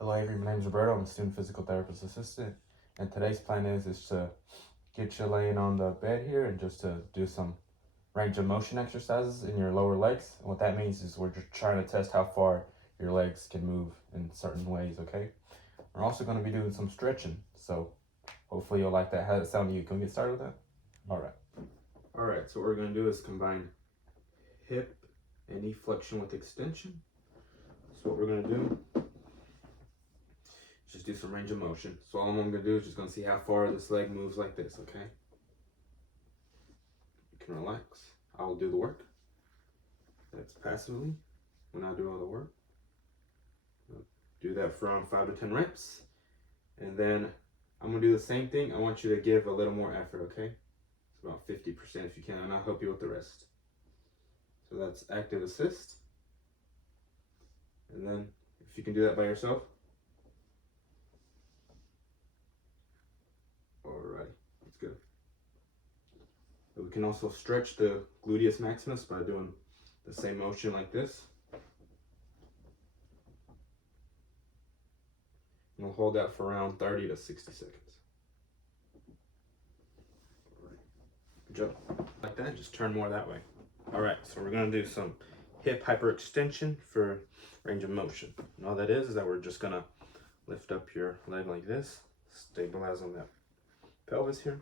Hello Avery, my name is Roberto. I'm a student physical therapist assistant, and today's plan is to get you laying on the bed here and just to do some range of motion exercises in your lower legs. And what that means is we're just trying to test how far your legs can move in certain ways, okay? We're also going to be doing some stretching, so hopefully you'll like that. How does it sound to you? Can we get started with that? Alright, so what we're going to do is combine hip and knee flexion with extension. So what we're going to do, just do some range of motion. So all I'm going to do is just going to see how far this leg moves like this, okay? You can relax. I will do the work. That's passively when I do all the work. I'll do that for around 5 to 10 reps. And then I'm going to do the same thing. I want you to give a little more effort, okay? It's about 50% if you can, and I'll help you with the rest. So that's active assist. And then if you can do that by yourself. Alrighty, that's good. But we can also stretch the gluteus maximus by doing the same motion like this. And we'll hold that for around 30 to 60 seconds. Alright, good job. Like that, just turn more that way. Alright, so we're gonna do some hip hyperextension for range of motion. And all that is that we're just gonna lift up your leg like this, stabilize on that pelvis here.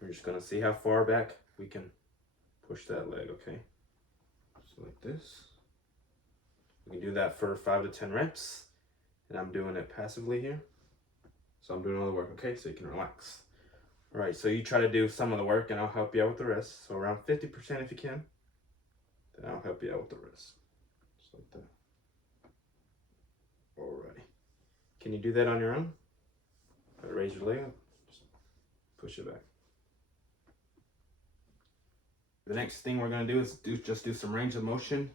We're just gonna see how far back we can push that leg, okay? So like this. We can do that for 5 to 10 reps, and I'm doing it passively here. So I'm doing all the work, okay? So you can relax. All right, so you try to do some of the work and I'll help you out with the rest. So around 50% if you can, then I'll help you out with the rest. Just like that. Alrighty. Can you do that on your own? Raise your leg up, just push it back. The next thing we're gonna do is just do some range of motion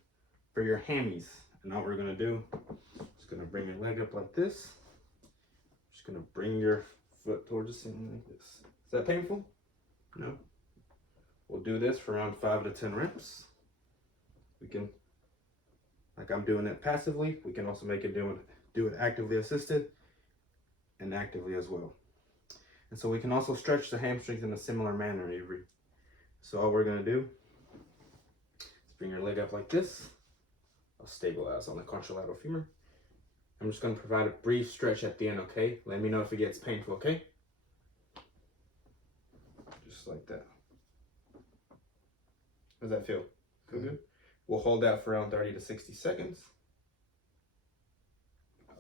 for your hammies. And now what we're gonna do, just gonna bring your leg up like this. Just gonna bring your foot towards the ceiling like this. Is that painful? No? We'll do this for around 5 to 10 reps. We can, like I'm doing it passively, we can also make it do it actively assisted and actively as well. And so we can also stretch the hamstrings in a similar manner, Avery. So all we're gonna do is bring your leg up like this. I'll stabilize on the contralateral femur. I'm just gonna provide a brief stretch at the end, okay? Let me know if it gets painful, okay? Just like that. How does that feel? Feel good? We'll hold that for around 30 to 60 seconds.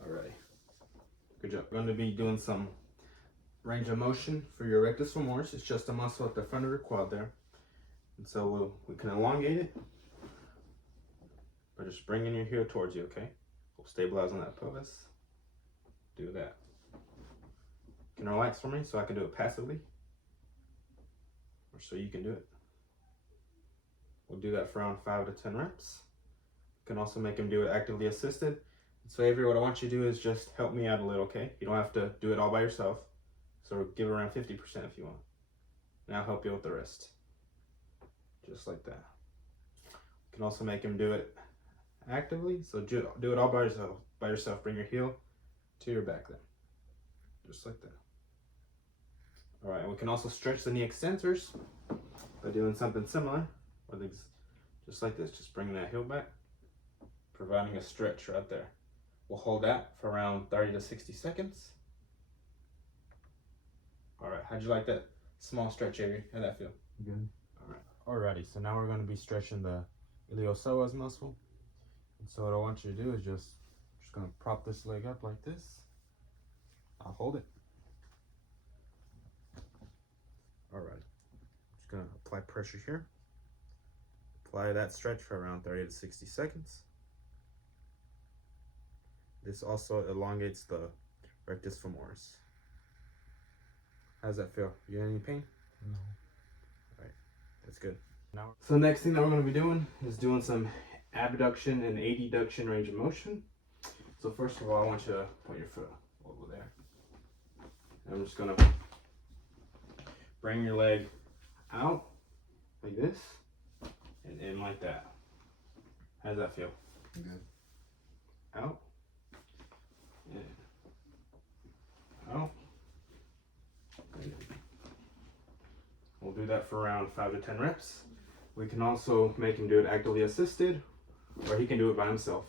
Alright. Good job. We're going to be doing some range of motion for your rectus femoris. It's just a muscle at the front of your quad there. And so we can elongate it by just bringing your heel towards you, okay? We'll stabilize on that pelvis. Do that. You can relax for me so I can do it passively, or so you can do it. We'll do that for around 5 to 10 reps. You can also make him do it actively assisted. So Avery, what I want you to do is just help me out a little, okay? You don't have to do it all by yourself. So give around 50% if you want. And I'll help you with the rest. Just like that. You can also make him do it actively. So do it all by yourself. Bring your heel to your back then. Just like that. All right, we can also stretch the knee extensors by doing something similar. Just like this, just bringing that heel back, providing a stretch right there. We'll hold that for around 30 to 60 seconds. All right, how'd you like that small stretch, Avery? How'd that feel? Good. All right. Alrighty, so now we're going to be stretching the iliopsoas muscle. And so what I want you to do is just going to prop this leg up like this. I'll hold it. All right, just going to apply pressure here. Apply that stretch for around 30 to 60 seconds. This also elongates the rectus femoris. How does that feel? You got any pain? No. All right, that's good. So next thing that we're going to be doing is doing some abduction and adduction range of motion. So first of all, I want you to put your foot over there. And I'm just going to bring your leg out like this and in like that. How does that feel? Good. Out. in, out. We'll do that for around 5 to 10 reps. We can also make him do it actively assisted, or he can do it by himself.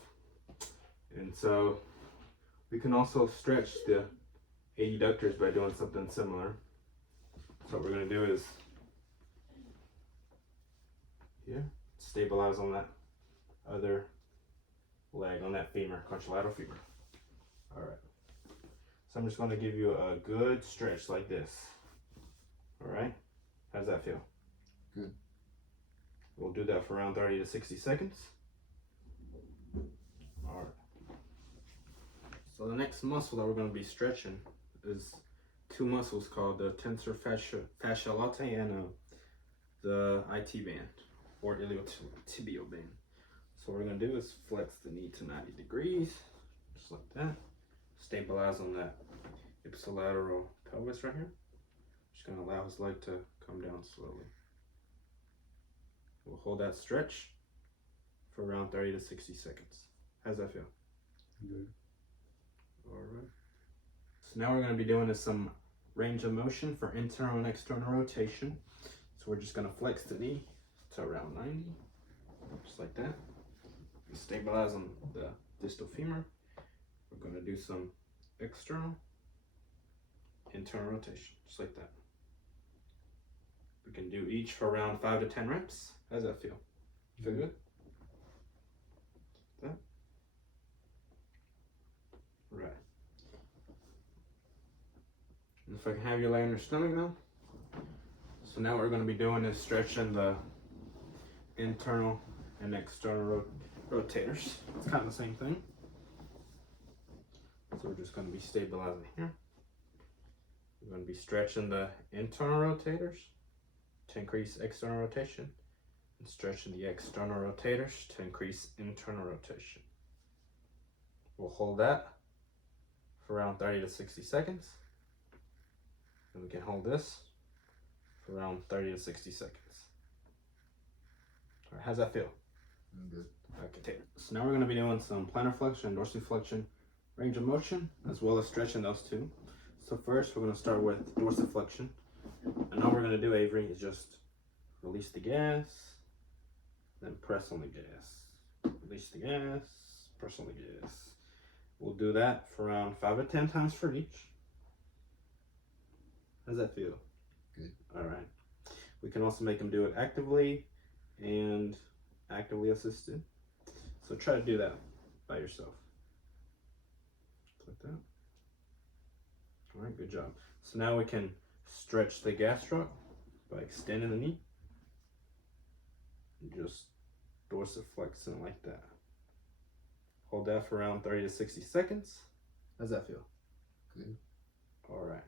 And so we can also stretch the adductors by doing something similar. So what we're going to do is here, stabilize on that other leg, on that femur, contralateral femur. All right. So I'm just going to give you a good stretch like this. All right. How's that feel? Good. We'll do that for around 30 to 60 seconds. All right. So the next muscle that we're going to be stretching is two muscles called the tensor fascia latae and the IT band, or iliotibial band. So what we're going to do is flex the knee to 90 degrees, just like that. Stabilize on that ipsilateral pelvis right here. Just going to allow his leg to come down slowly. We'll hold that stretch for around 30 to 60 seconds. How's that feel? Good. All right. So now we're going to be doing some range of motion for internal and external rotation. So we're just going to flex the knee to around 90, just like that. Stabilize on the distal femur. We're going to do some external, internal rotation, just like that. We can do each for around 5 to 10 reps. How does that feel? Feel good? That? Right. And if I can have you lay on your stomach now. So now what we're going to be doing is stretching the internal and external rotators. It's kind of the same thing. So we're just going to be stabilizing here. We're going to be stretching the internal rotators to increase external rotation, and stretching the external rotators to increase internal rotation. We'll hold that for around 30 to 60 seconds. And we can hold this for around 30 to 60 seconds. All right, how's that feel? Good. Okay, so now we're going to be doing some plantar flexion and dorsiflexion range of motion, as well as stretching those two. So first, we're going to start with dorsiflexion. And all we're going to do, Avery, is just release the gas, then press on the gas. Release the gas, press on the gas. We'll do that for around 5 to 10 times for each. How does that feel? Good. All right. We can also make them do it actively and actively assisted. So try to do that by yourself. Like that. All right, good job. So now we can stretch the gastroc by extending the knee. And just dorsiflexing like that. Hold that for around 30 to 60 seconds. How's that feel? Good. All right.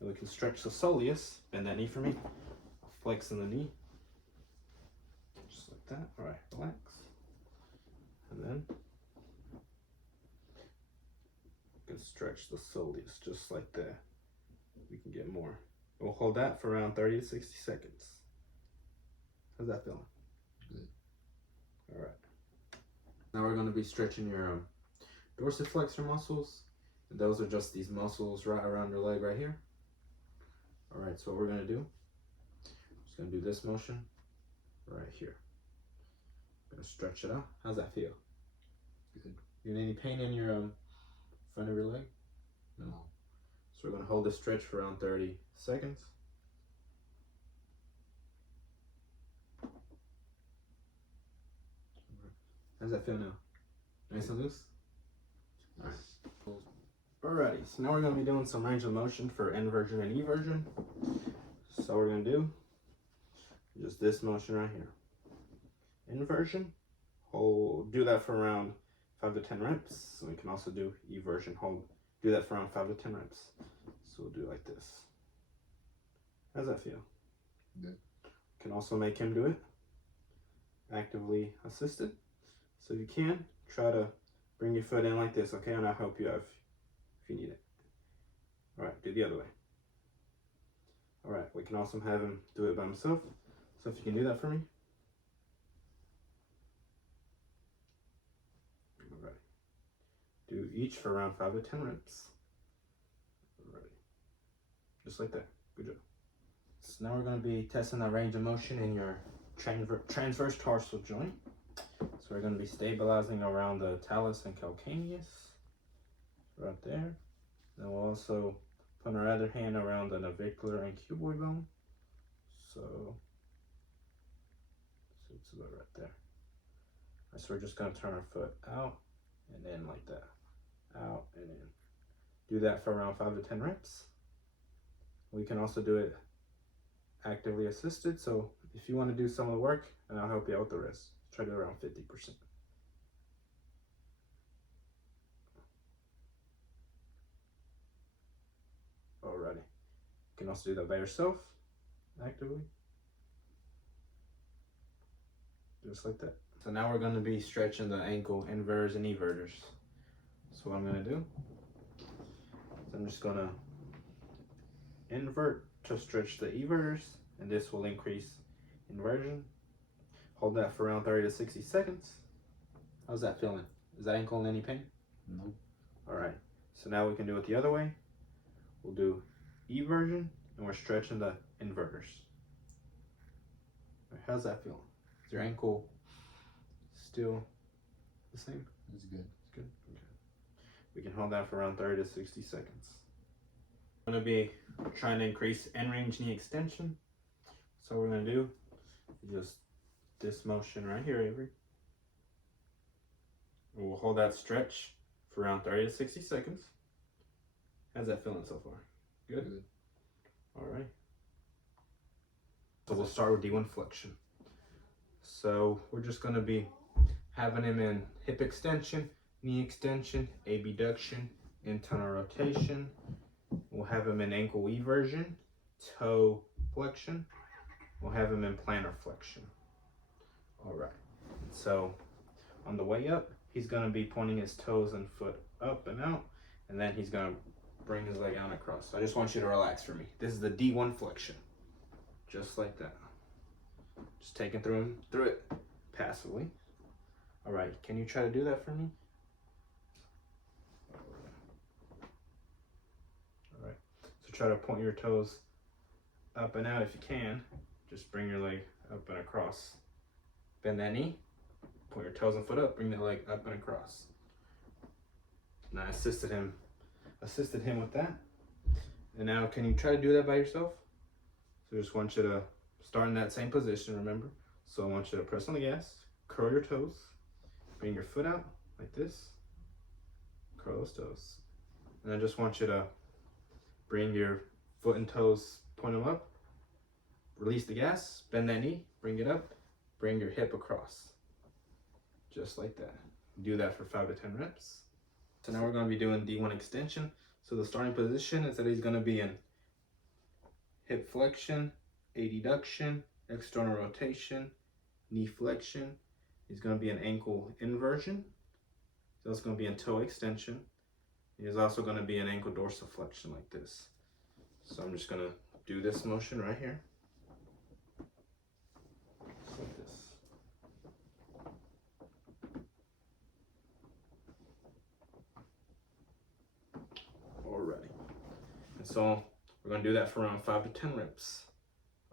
And we can stretch the soleus. Bend that knee for me. Flexing the knee. Just like that. All right, relax. And then we can stretch the soleus just like that. We can get more. We'll hold that for around 30 to 60 seconds. How's that feeling? Good. All right. Now we're going to be stretching your dorsiflexor muscles. And those are just these muscles right around your leg right here. All right, so what we're going to do, just going to do this motion right here. I'm going to stretch it out. How's that feel? Good. You need any pain in your front of your leg? No. So we're going to hold this stretch for around 30 seconds. How does that feel now? Nice and loose? Alright. Alrighty, so now we're going to be doing some range of motion for inversion and eversion. So we're going to do just this motion right here. Inversion, do that for around 5 to 10 reps. So we can also do eversion, do that for around 5 to 10 reps. So we'll do it like this. How does that feel? Good. Can also make him do it actively assisted. So if you can, try to bring your foot in like this, okay? And I'll help you out if you need it. All right, do the other way. All right, we can also have him do it by himself. So if you can do that for me. All right, do each for around 5 to 10 reps. Alrighty. Just like that. Good job. So now we're going to be testing the range of motion in your transverse tarsal joint. So we're going to be stabilizing around the talus and calcaneus, right there. Then we'll also put our other hand around the navicular and cuboid bone. So it's about right there. Right, so we're just going to turn our foot out and in like that. Out and in. Do that for around 5 to 10 reps. We can also do it actively assisted. So if you want to do some of the work, and I'll help you out with the rest. Try to do around 50%. Alrighty. You can also do that by yourself, actively. Just like that. So now we're going to be stretching the ankle inverters and everters. So what I'm going to do is I'm just going to invert to stretch the everters, and this will increase inversion. Hold that for around 30 to 60 seconds. How's that feeling? Is that ankle in any pain? No. Alright, so now we can do it the other way. We'll do eversion, and we're stretching the inverters. Right, how's that feel? Is your ankle still the same? That's good. It's good? Okay. We can hold that for around 30 to 60 seconds. I'm going to be trying to increase end range knee extension. So what we're going to do is just this motion right here, Avery. And we'll hold that stretch for around 30 to 60 seconds. How's that feeling so far? Good? Good. All right. So we'll start with D1 flexion. So we're just going to be having him in hip extension, knee extension, abduction, internal rotation. We'll have him in ankle eversion, toe flexion. We'll have him in plantar flexion. All right. So on the way up, he's going to be pointing his toes and foot up and out, and then he's going to bring his leg out and across. So I just want you to relax for me. This is the D1 flexion. Just like that. Just taking through it passively. All right. Can you try to do that for me? All right. So try to point your toes up and out if you can. Just bring your leg up and across. Bend that knee. Point your toes and foot up. Bring that leg up and across. And I assisted him with that. And now can you try to do that by yourself? So I just want you to start in that same position, remember? So I want you to press on the gas, curl your toes, bring your foot out like this, curl those toes. And I just want you to bring your foot and toes, point them up, release the gas, bend that knee, bring it up, bring your hip across. Just like that. Do that for 5 to 10 reps. So now we're going to be doing D1 extension. So the starting position is that he's going to be in hip flexion, adduction, external rotation, knee flexion. He's going to be in ankle inversion. He's also going to be in toe extension. He's also going to be in ankle dorsiflexion like this. So I'm just going to do this motion right here. Just like this. Alrighty. And so we're going to do that for around 5 to 10 reps.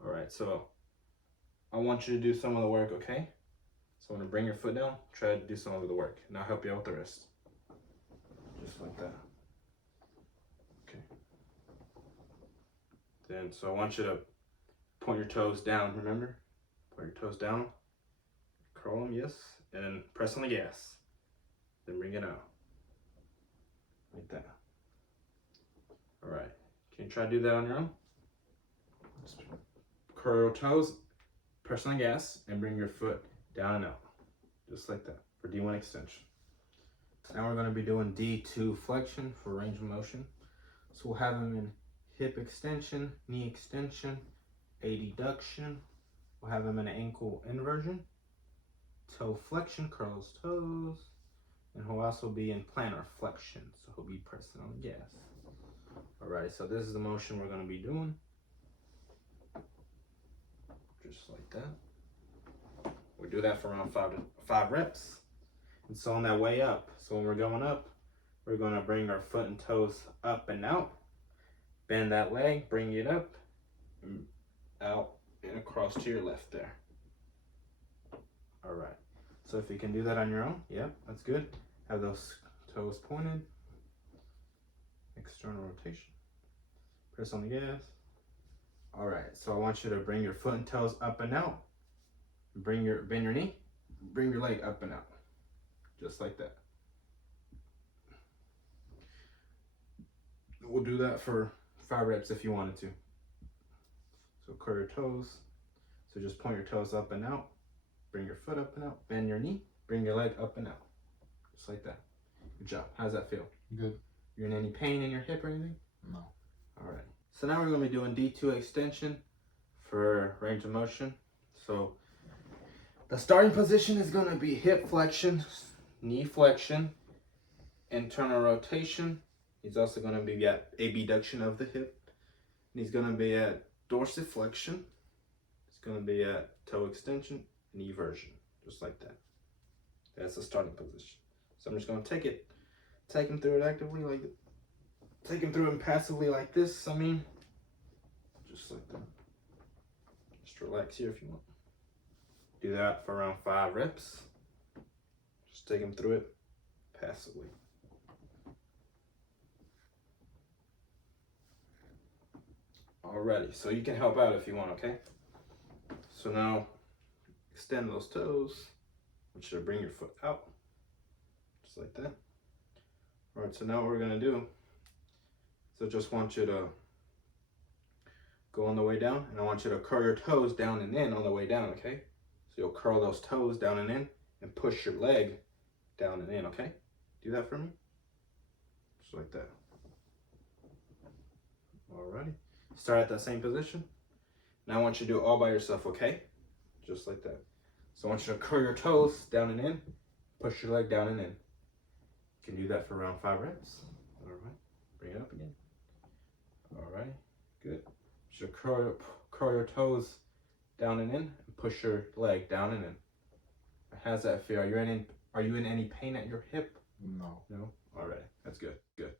Alright, so I want you to do some of the work, okay? So I'm going to bring your foot down, try to do some of the work, and I'll help you out with the rest. Just like that. Okay. Then, so I want you to point your toes down, remember? Point your toes down, curl them, yes, and press on the gas. Then bring it out. Like that. Alright, can you try to do that on your own? Just curl your toes, press on the gas, and bring your foot down and out. Just like that for D1 extension. Now we're going to be doing D2 flexion for range of motion. So we'll have him in hip extension, knee extension, adduction. We'll have him in ankle inversion, toe flexion, curl his toes, and he'll also be in plantar flexion. So he'll be pressing on the gas. Alright, so this is the motion we're going to be doing. Just like that. We do that for around 5 reps. And so on that way up, so when we're going up, we're going to bring our foot and toes up and out. Bend that leg, bring it up, and out, and across to your left there. All right. So if you can do that on your own, yep, that's good. Have those toes pointed. External rotation. Press on the gas. All right. So I want you to bring your foot and toes up and out. Bend your knee. Bring your leg up and out, just like that. We'll do that for 5 reps if you wanted to. So curl your toes. So just point your toes up and out. Bring your foot up and out. Bend your knee. Bring your leg up and out. Just like that. Good job. How does that feel? Good. You in any pain in your hip or anything? No. All right. So now we're going to be doing D2 extension for range of motion. So the starting position is going to be hip flexion, knee flexion, internal rotation. He's also going to be at abduction of the hip. And he's going to be at dorsiflexion. He's going to be at toe extension and eversion, just like that. That's the starting position. So I'm just going to take him through it actively, like, take him through it passively like this. I mean, just like that. Just relax here if you want. Do that for around 5 reps. Just take him through it passively. Alrighty, so you can help out if you want, okay? So now, extend those toes. I want you to bring your foot out, just like that. Alright, so now what we're gonna do, so just want you to go on the way down, and I want you to curl your toes down and in on the way down, okay? So you'll curl those toes down and in, and push your leg down and in, okay? Do that for me. Just like that. Alrighty. Start at that same position. Now I want you to do it all by yourself, okay? Just like that. So I want you to curl your toes down and in, push your leg down and in. You can do that for around 5 reps. Alright. Bring it up again. Alright. Good. You should curl your toes down and in, and push your leg down and in. How's that feel? Are you in any pain at your hip? No. No? Alright. That's good. Good.